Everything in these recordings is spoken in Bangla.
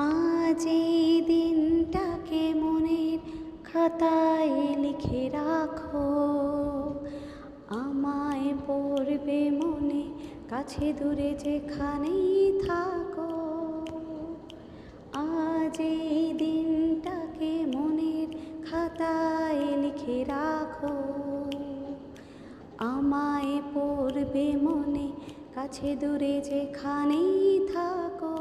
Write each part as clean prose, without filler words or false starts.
আজ এই দিনটাকে মনের খাতায় লিখে রাখো, আমায় পড়বে মনে কাছে দূরে যেখানেই থাকো। আজ এই দিনটাকে মনের খাতায় লিখে রাখো, আমায় পড়বে মনে কাছে দূরে যেখানেই থাকো।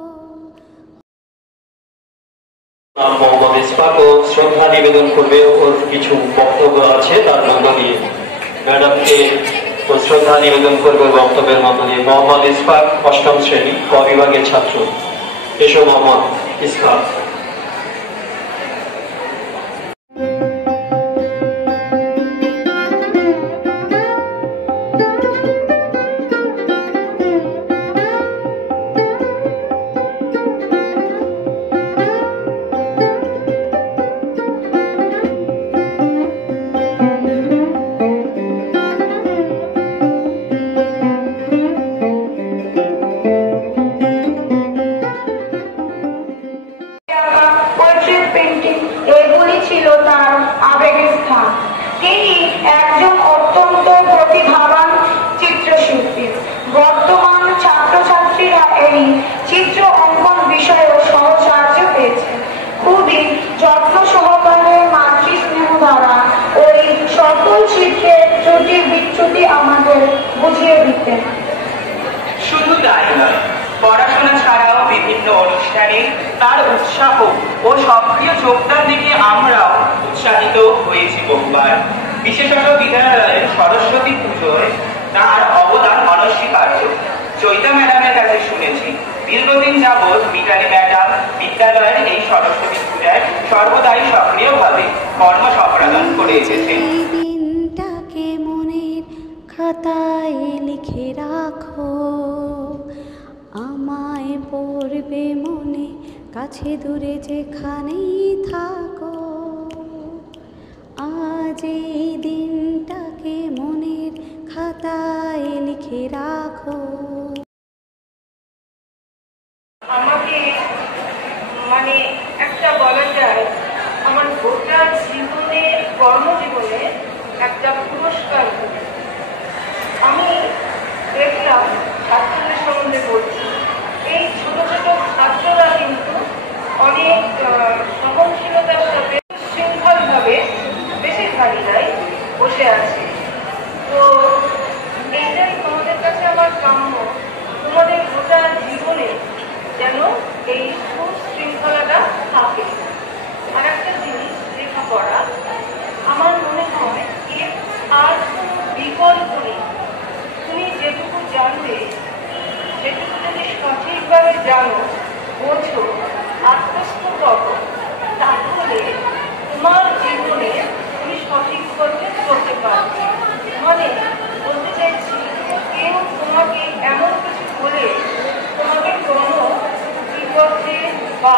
মোহাম্মদ ইসফাকও শ্রদ্ধা নিবেদন করবে, ওর কিছু বক্তব্য আছে তার মধ্য দিয়ে ম্যাডামকে শ্রদ্ধা নিবেদন করবে বক্তব্যের মধ্য দিয়ে। মোহাম্মদ ইসফাক ৮ম শ্রেণী ক বিভাগের ছাত্র। এসো মোহাম্মদ ইসফাক। তিনি একজন অত্যন্ত প্রতিভাবান চিত্রশিল্পী। বর্তমান ছাত্রছাত্রীরা এই চিত্র অঙ্কন বিষয়েও সহসাহায্য পেয়েছে। খুবই যত্ন সহকারে মাতৃস্নেহ দ্বারা ওই সকল চিত্রের ত্রুটি বিচ্যুতি আমাদের বুঝিয়ে দিতেন। শুধু তাই নয়, পড়াশোনা ছাড়াও বিভিন্ন অনুষ্ঠানে তার উৎসাহ ও সক্রিয় যোগদান দেখে আমরাও উৎসাহিত হয়েছি বহুবার। বিশেষত বিদ্যালয়ের সরস্বতী পুজোয় তার অবদান অনস্বীকার্য। চৈতা ম্যাডামের কাছে শুনেছি দীর্ঘদিন যাবৎ মিতালি ম্যাডাম বিদ্যালয়ের এই সরস্বতী পূজায় সর্বদাই সক্রিয়ভাবে কর্ম সম্পাদন করে এসেছেন। এই দিনটাকে মনের খাতায় লিখে রাখো, আমায় পড়বে মনে কাছে দূরে যেখানেই থাকো। আজ এই দিনটাকে মনের খাতায় লিখে রাখো। আমাকে মানে একটা বলা যায় আমার গোটা জীবনে কর্মজীবনে একটা পুরস্কার। আমি দেখলাম ছাত্রদের সম্বন্ধে বলছি, এই ছোট ছোট ছাত্ররা কিন্তু অনেক সহনশীলতার সাথে শৃঙ্খলভাবে বেশিরভাগই নাই বসে আছে। তো এইটাই তোমাদের কাছে আমার কাম্য, তোমাদের গোটা জীবনে যেন এই সুশৃঙ্খলাটা থাকে। আর একটা জিনিস লেখাপড়া, আমার মনে হয় এর আর কোনো বিকল্প নেই। তুমি যেটুকু জানবে সেটুকু যদি সঠিকভাবে জানো, বোঝো, আত্মস্থ করো, তাহলে তোমার জীবনে তুমি সঠিক পথে চলতে পারবে। মানে বলতে চাইছি, কেউ তোমাকে এমন কিছু বলে তোমাকে কোনো বিপথে বা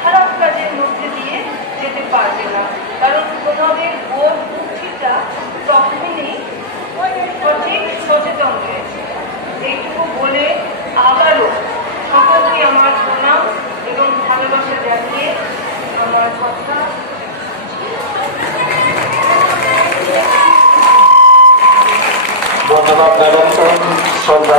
খারাপ কাজের মধ্যে দিয়ে যেতে পারবে না, কারণ তোমাদের বোধ বুদ্ধিটা তখনই সঠিক সচেতন হয়েছে। এইটুকু বলে আবারও সকলকে আমার প্রণাম এবং ভালোবাসা জানিয়ে আমার কথা ধন্যবাদ ম্যাডাম। শ্রদ্ধা